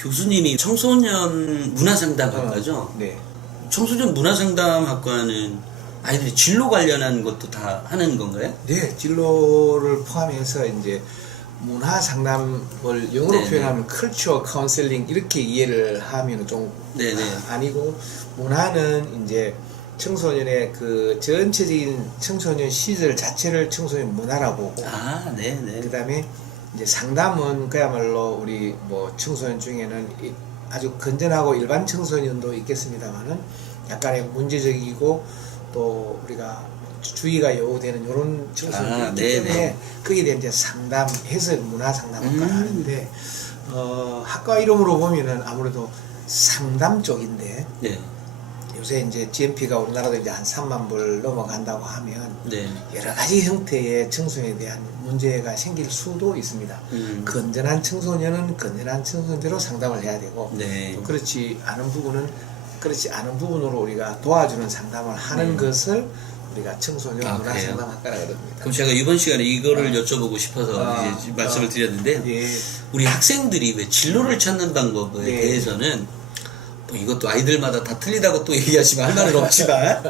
교수님이 청소년 문화상담학과죠? 네. 청소년 문화상담학과는 아이들이 진로 관련한 것도 다 하는 건가요? 네, 진로를 포함해서 이제 문화 상담을 영어로 네네. 표현하면 컬처 카운셀링 이렇게 이해를 하면 좀 네네. 아니고, 문화는 이제 청소년의 그 전체적인 청소년 시절 자체를 청소년 문화라고 보고, 아, 네네. 그다음에 이제 상담은 그야말로 우리 뭐 청소년 중에는 아주 건전하고 일반 청소년도 있겠습니다만은 약간의 문제적이고 또 우리가 주의가 요구되는 이런 청소년들이 있기 네네. 때문에 거기에 대한 이제 상담해서 문화 상담학과를 하는데, 학과 이름으로 보면은 아무래도 상담 쪽인데, 네. 요새 이제 GNP가 우리나라도 이제 한 3만 불 넘어간다고 하면 네. 여러 가지 형태의 청소년에 대한 문제가 생길 수도 있습니다. 건전한 청소년은 건전한 청소년대로 상담을 해야 되고, 네. 또 그렇지 않은 부분으로 우리가 도와주는 상담을 하는 것을 우리가 청소년 문화 그래요? 상담학과라고 합니다. 그럼 제가 이번 시간에 이거를 여쭤보고 싶어서 이제 말씀을 드렸는데요. 예. 우리 학생들이 왜 진로를 찾는 방법에 네. 대해서는 뭐 이것도 아이들마다 다 틀리다고 또 얘기하시면 할 말은 없지만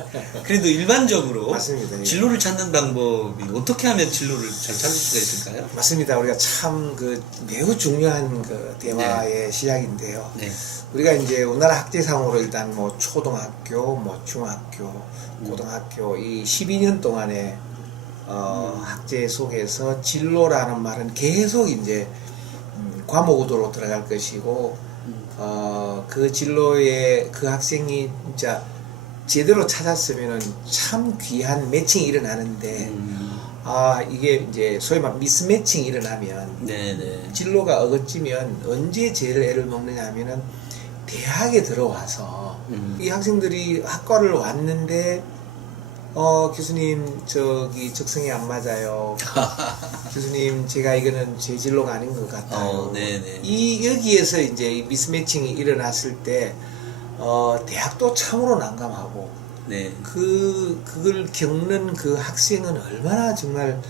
그래도 일반적으로 맞습니다. 예. 진로를 찾는 방법이 어떻게 하면 진로를 잘 찾을 수가 있을까요? 맞습니다. 우리가 참 그 매우 중요한 그 대화의 시작인데요. 네. 우리가 이제 우리나라 학제상으로 일단 뭐 초등학교, 뭐 중학교, 고등학교 이 12년 동안의 학제 속에서 진로라는 말은 계속 이제 과목으로도 들어갈 것이고, 그 진로에 그 학생이 진짜 제대로 찾았으면은 참 귀한 매칭이 일어나는데, 이게 이제 소위 말 미스매칭이 일어나면, 네네. 진로가 어긋지면 언제 제일 애를 먹느냐 하면은 대학에 들어와서 이 학생들이 학과를 왔는데, 교수님 저기 적성이 안 맞아요. 교수님 제가 이거는 제 진로가 아닌 것 같아요. 네네. 여기에서 이제 이 미스매칭이 일어났을 때 대학도 참으로 난감하고, 네. 그걸 겪는 그 학생은 얼마나 정말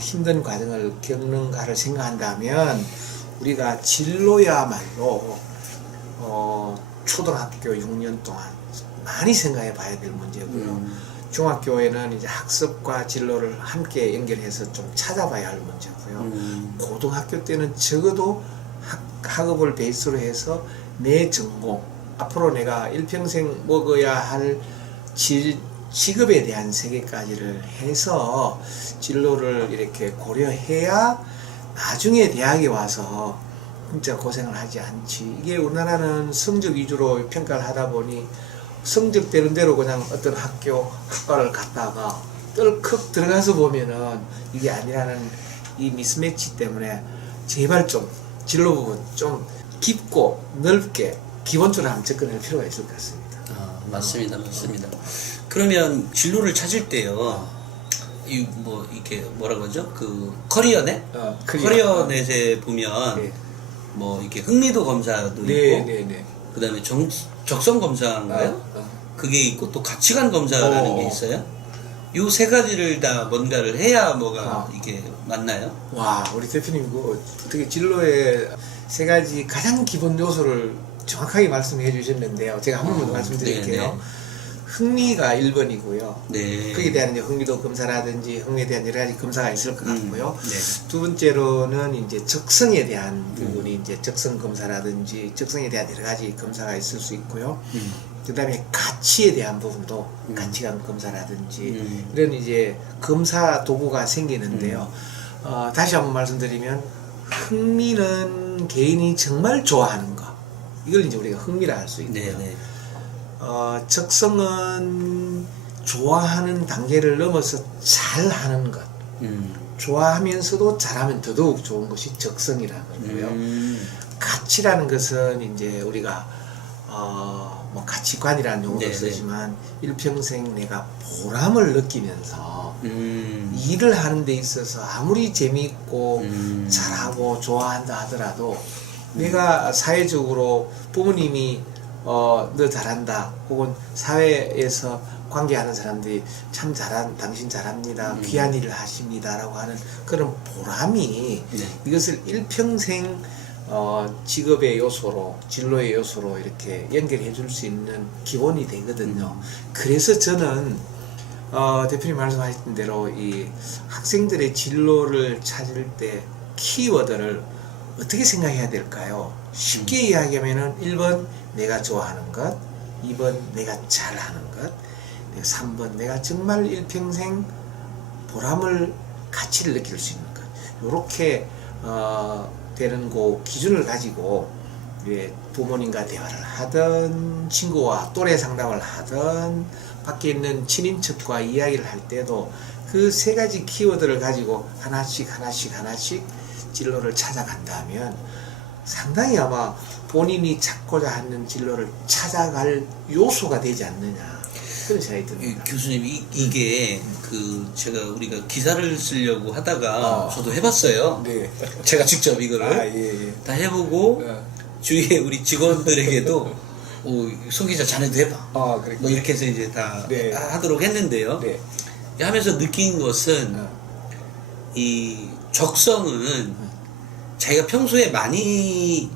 힘든 과정을 겪는가를 생각한다면, 우리가 진로야말로 초등학교 6년 동안 많이 생각해 봐야 될 문제고요. 중학교에는 이제 학습과 진로를 함께 연결해서 좀 찾아봐야 할 문제고요. 고등학교 때는 적어도 학업을 베이스로 해서 내 전공, 앞으로 내가 일평생 먹어야 할 직업에 대한 세계까지를 해서 진로를 이렇게 고려해야 나중에 대학에 와서 진짜 고생을 하지 않지. 이게 우리나라는 성적 위주로 평가를 하다 보니 성적되는 대로 그냥 어떤 학과를 갔다가 떨컥 들어가서 보면은 이게 아니라는 이 미스매치 때문에 제발 좀 진로 부분 좀 깊고 넓게 기본적으로 한번 접근할 필요가 있을 것 같습니다. 맞습니다. 맞습니다. 그러면 진로를 찾을 때요. 이렇게 뭐라고 하죠? 그 커리어넷? 커리어넷에 보면 네. 뭐 이렇게 흥미도 검사도 네, 있고, 네, 네. 그다음에 적성 검사인가요? 그게 있고 또 가치관 검사라는 게 있어요. 요 세 가지를 다 뭔가를 해야 뭐가 이게 맞나요? 와, 우리 대표님 어떻게 진로의 세 가지 가장 기본 요소를 정확하게 말씀해 주셨는데요. 제가 한 번만 말씀드릴게요. 네네. 흥미가 1번이고요. 네. 거기에 대한 이제 흥미도 검사라든지 흥미에 대한 여러 가지 검사가 있을 것 같고요. 네. 두 번째로는 이제 적성에 대한 부분이 이제 적성 검사라든지 적성에 대한 여러 가지 검사가 있을 수 있고요. 그 다음에 가치에 대한 부분도 가치관 검사라든지 이런 이제 검사 도구가 생기는데요. 다시 한번 말씀드리면, 흥미는 개인이 정말 좋아하는 것, 이걸 이제 우리가 흥미라 할 수 있고요. 네네. 적성은 좋아하는 단계를 넘어서 잘하는 것, 좋아하면서도 잘하면 더더욱 좋은 것이 적성이라는 거고요. 가치라는 것은 이제 우리가 뭐 가치관이라는 용어도 네네. 쓰지만 일평생 내가 보람을 느끼면서 일을 하는 데 있어서 아무리 재미있고 잘하고 좋아한다 하더라도 내가 사회적으로 부모님이 너 잘한다, 혹은 사회에서 관계하는 사람들이 참 당신 잘합니다, 귀한 일을 하십니다 라고 하는 그런 보람이, 이것을 일평생 직업의 요소로, 진로의 요소로 이렇게 연결해 줄 수 있는 기본이 되거든요. 그래서 저는 대표님 말씀하신 대로 이 학생들의 진로를 찾을 때 키워드를 어떻게 생각해야 될까요? 쉽게 이야기하면은 1번 내가 좋아하는 것, 2번 내가 잘하는 것, 3번 내가 정말 일평생 보람을, 가치를 느낄 수 있는 것. 요렇게 되는 그 기준을 가지고 부모님과 대화를 하든 친구와 또래 상담을 하든 밖에 있는 친인척과 이야기를 할 때도 그 세 가지 키워드를 가지고 하나씩 진로를 찾아간다면 상당히 아마 본인이 찾고자 하는 진로를 찾아갈 요소가 되지 않느냐, 그런 생각이 듭니다. 교수님, 이게 우리가 기사를 쓰려고 하다가 저도 해봤어요. 네. 제가 직접 이거를 예. 다 해보고 주위에 우리 직원들에게도 송 기자 자네도 해봐. 뭐 이렇게 해서 이제 다 네. 하도록 했는데요. 네. 하면서 느낀 것은 이 적성은 자기가 평소에 많이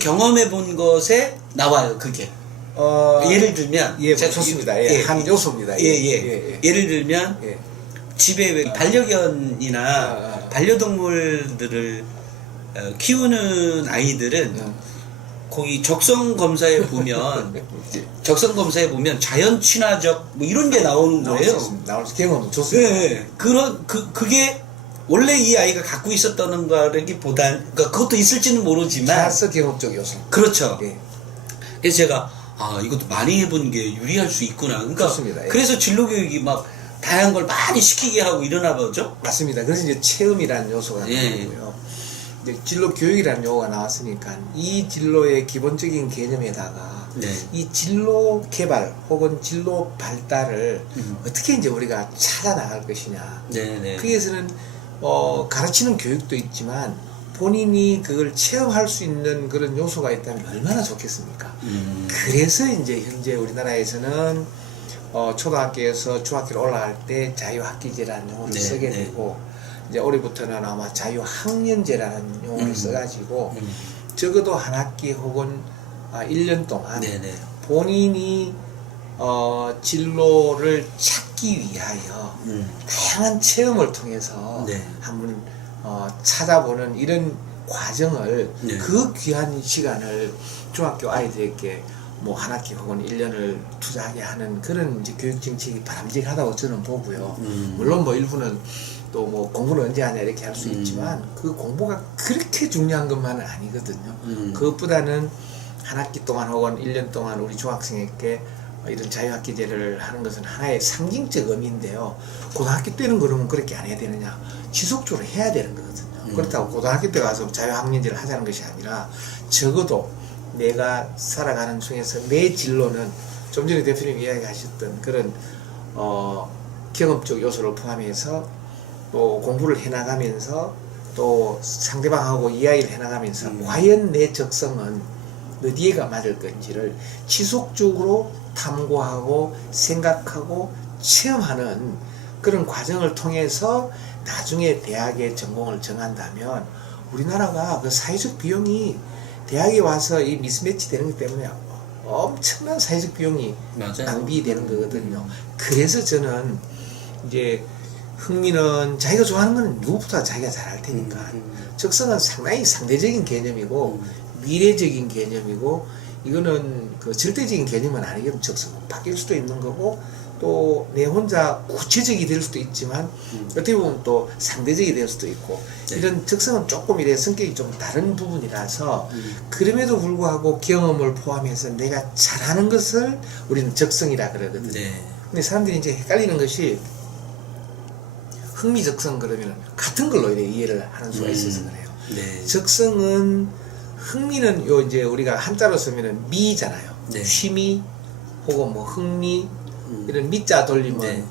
경험해 본 것에 나와요. 그게 예를 들면 좋습니다. 한 요소입니다. 예를 들면 집에 왜 반려견이나 반려동물들을 키우는 아이들은 거기 적성 검사에 보면 자연 친화적 뭐 이런 게 나오는 거예요. 나올 수 경험 좋습니다. 네, 그게 원래 이 아이가 갖고 있었다는 거라기보단, 그러니까 그것도 있을지는 모르지만. 자서 경험적 요소. 그렇죠. 예. 그래서 제가 이것도 많이 해본 게 유리할 수 있구나. 그러니까 좋습니다. 예. 그래서 진로 교육이 막 다양한 걸 많이 시키게 하고 이러나 보죠. 맞습니다. 그래서 이제 체험이라는 요소가 나오고요. 이제 진로 교육이라는 용어가 나왔으니까 이 진로의 기본적인 개념에다가 이 진로 개발 혹은 진로 발달을 어떻게 이제 우리가 찾아 나갈 것이냐. 거기에서는 가르치는 교육도 있지만 본인이 그걸 체험할 수 있는 그런 요소가 있다면 얼마나 좋겠습니까? 그래서 이제 현재 우리나라에서는 초등학교에서 중학교로 올라갈 때 자유학기제라는 용어를 쓰게 되고, 이제 올해부터는 아마 자유학년제라는 용어를 써가지고 적어도 한 학기 혹은 1년 동안 본인이 진로를 찾기 위하여 다양한 체험을 통해서 한번 찾아보는 이런 과정을 그 귀한 시간을 중학교 아이들에게 뭐 한 학기 혹은 1년을 투자하게 하는 그런 이제 교육 정책이 바람직하다고 저는 보고요. 물론 뭐 일부는 또 뭐 공부는 언제 하냐 이렇게 할 수 있지만 그 공부가 그렇게 중요한 것만은 아니거든요. 그것보다는 한 학기 동안 혹은 1년 동안 우리 중학생에게 이런 자유학기제를 하는 것은 하나의 상징적 의미인데요. 고등학교 때는 그러면 그렇게 안 해야 되느냐? 지속적으로 해야 되는 거거든요. 그렇다고 고등학교 때 가서 자유학년제를 하자는 것이 아니라 적어도 내가 살아가는 중에서 내 진로는 좀 전에 대표님 이야기하셨던 그런 경험적 요소를 포함해서 또 공부를 해나가면서 또 상대방하고 이야기를 해나가면서 과연 내 적성은 어디에가 맞을 건지를 지속적으로 탐구하고 생각하고 체험하는 그런 과정을 통해서 나중에 대학의 전공을 정한다면 우리나라가 그 사회적 비용이 대학에 와서 이 미스매치 되는 것 때문에 엄청난 사회적 비용이 낭비되는 거거든요. 그래서 저는 이제 흥미는 자기가 좋아하는 건 누구보다 자기가 잘 알 테니까 적성은 상당히 상대적인 개념이고 미래적인 개념이고 이거는 그 절대적인 개념은 아니거든. 적성은 바뀔 수도 있는 거고 또 내 혼자 구체적이 될 수도 있지만 어떻게 보면 또 상대적이 될 수도 있고 이런 적성은 조금 이래 성격이 좀 다른 부분이라서 그럼에도 불구하고 경험을 포함해서 내가 잘하는 것을 우리는 적성이라 그러거든요. 근데 사람들이 이제 헷갈리는 것이 흥미적성 그러면 같은 걸로 이래 이해를 하는 수가 있어서 그래요. 적성은 흥미는 요 이제 우리가 한자로 쓰면은 미잖아요. 취미 혹은 뭐 흥미 이런 미자 돌리면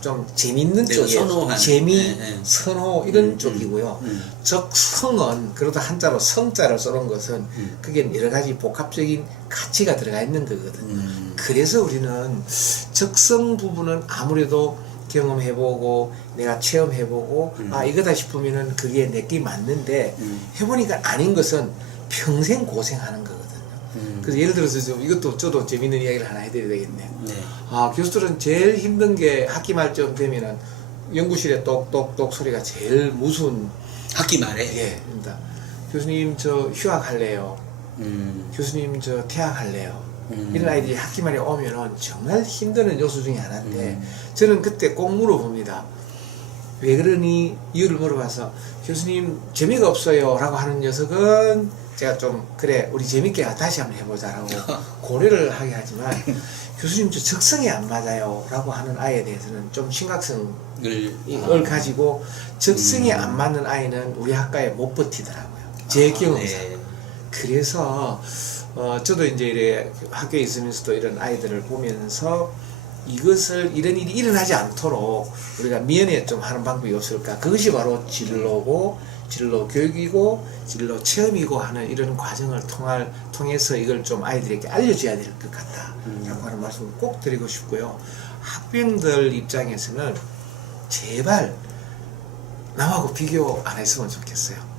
좀 재밌는 쪽이에요. 선호하는. 재미, 선호 이런 쪽이고요. 적성은 그래도 한자로 성자를 써놓은 것은 그게 여러 가지 복합적인 가치가 들어가 있는 거거든요. 그래서 우리는 적성 부분은 아무래도 경험해보고 내가 체험해보고 아 이거다 싶으면은 그게 내게 맞는데 해보니까 아닌 것은 평생 고생하는 거거든요. 그래서 예를 들어서 좀 이것도 저도 재밌는 이야기를 하나 해드려야 되겠네요. 네. 아 교수들은 제일 힘든 게 학기 말쯤 되면은 연구실에 똑똑똑 소리가 제일 무서운. 학기 말에. 예, 그러니까 교수님 저 휴학할래요. 교수님 저 퇴학할래요. 이런 아이들이 학기 말에 오면은 정말 힘드는 요소 중에 하나인데 저는 그때 꼭 물어봅니다. 왜 그러니 이유를 물어봐서 교수님 재미가 없어요 라고 하는 녀석은 제가 좀 그래 우리 재밌게 다시 한번 해보자라고 고려를 하게 하지만 교수님 저 적성에 안 맞아요 라고 하는 아이에 대해서는 좀 심각성을 가지고 적성에 안 맞는 아이는 우리 학과에 못 버티더라고요. 제 경험상. 네. 그래서 저도 이제 이래 학교에 있으면서도 이런 아이들을 보면서 이것을 이런 일이 일어나지 않도록 우리가 미연에 좀 하는 방법이 없을까? 그것이 바로 진로고 진로 교육이고 진로 체험이고 하는 이런 과정을 통해서 이걸 좀 아이들에게 알려줘야 될 것 같다라고 하는 말씀을 꼭 드리고 싶고요. 학부형들 입장에서는 제발 남하고 비교 안 했으면 좋겠어요.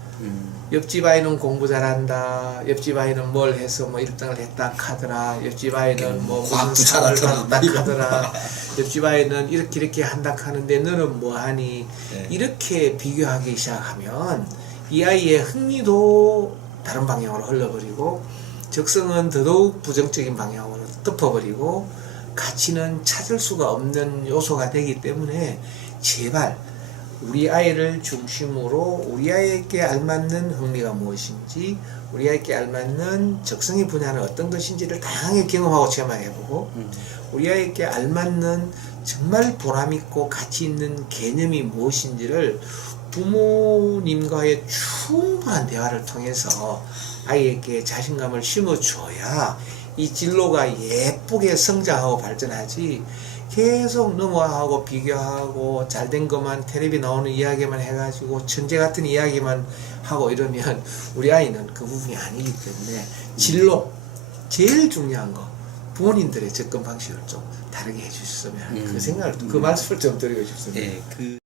옆집 아이는 공부 잘한다. 옆집 아이는 뭘 해서 뭐 1등을 했다 하더라. 옆집 아이는 뭐 과학도 무슨 상을 잘하더라. 받았다 하더라. 옆집 아이는 이렇게 한다 하는데 너는 뭐 하니? 네. 이렇게 비교하기 시작하면 이 아이의 흥미도 다른 방향으로 흘러버리고 적성은 더더욱 부정적인 방향으로 덮어버리고 가치는 찾을 수가 없는 요소가 되기 때문에 제발 우리 아이를 중심으로 우리 아이에게 알맞는 흥미가 무엇인지 우리 아이에게 알맞는 적성의 분야는 어떤 것인지를 다양하게 경험하고 체험해보고 우리 아이에게 알맞는 정말 보람있고 가치 있는 개념이 무엇인지를 부모님과의 충분한 대화를 통해서 아이에게 자신감을 심어줘야 이 진로가 예쁘게 성장하고 발전하지 계속 넘어가고 비교하고 잘된 것만 텔레비 나오는 이야기만 해가지고 천재 같은 이야기만 하고 이러면 우리 아이는 그 부분이 아니기 때문에 진로 제일 중요한 거 부모님들의 접근 방식을 좀 다르게 해주셨으면 하는 그 생각을 그 말씀을 좀 드리고 싶습니다. 네,